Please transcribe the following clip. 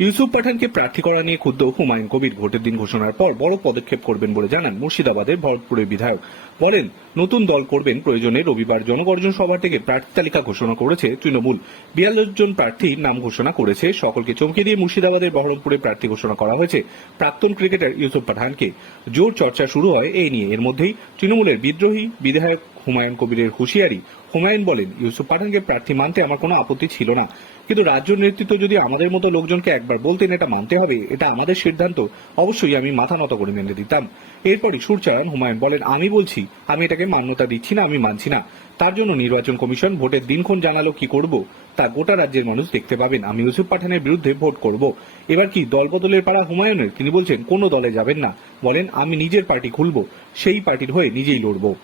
ইউসুফ পাঠানকে প্রার্থী করা নিয়ে ক্ষুদ্র হুমায়ুন কবির ভোটের দিন ঘোষণার পর বড় পদক্ষেপ করবেন বলে জানান মুর্শিদাবাদের ভরতপুরের বিধায়ক। বলেন, নতুন দল করবেন, প্রয়োজনে রবিবার জনগর্জন সভা থেকে প্রার্থী তালিকা ঘোষণা করেছে তৃণমূল। বিয়াল্লিশ জন প্রার্থীর নাম ঘোষণা করেছে, সকলকে চমকে দিয়ে মুর্শিদাবাদের বহরমপুরে প্রার্থী ঘোষণা করা হয়েছে প্রাক্তন ক্রিকেটার ইউসুফ পাঠানকে। জোর চর্চা শুরু হয় এই নিয়ে। এর মধ্যেই তৃণমূলের বিদ্রোহী বিধায়ক হুমায়ুন কবিরের হুঁশিয়ারি। হুমায়ুন বলেন, ইউসুফ পাঠানকে প্রার্থী মানতে আমার কোনো আপত্তি ছিল না। কিন্তু রাজ্য নেতৃত্ব যদি আমাদের মতো লোকজনকে একবার বলতেন এটা মানতে হবে, এটা আমাদের সিদ্ধান্ত। অবশ্যই আমি মাথা নত করে মেনে দিতাম এরপরই সুর চড়ান হুমায়ুন বলেন, আমি বলছি, আমি এটাকে মান্যতা দিচ্ছি না, আমি মানছি না। তার জন্য নির্বাচন কমিশন ভোটের দিনক্ষণ জানালো কি করব, তা গোটা রাজ্যের মানুষ দেখতে পাবেন। আমি ইউসুফ পাঠানের বিরুদ্ধে ভোট করব। এবার কি দল বদলের পাড়া হুমায়ুনের? তিনি বলছেন, কোনো দলে যাবেন না। বলেন, আমি নিজের পার্টি খুলব, সেই পার্টির হয়ে নিজেই লড়বো।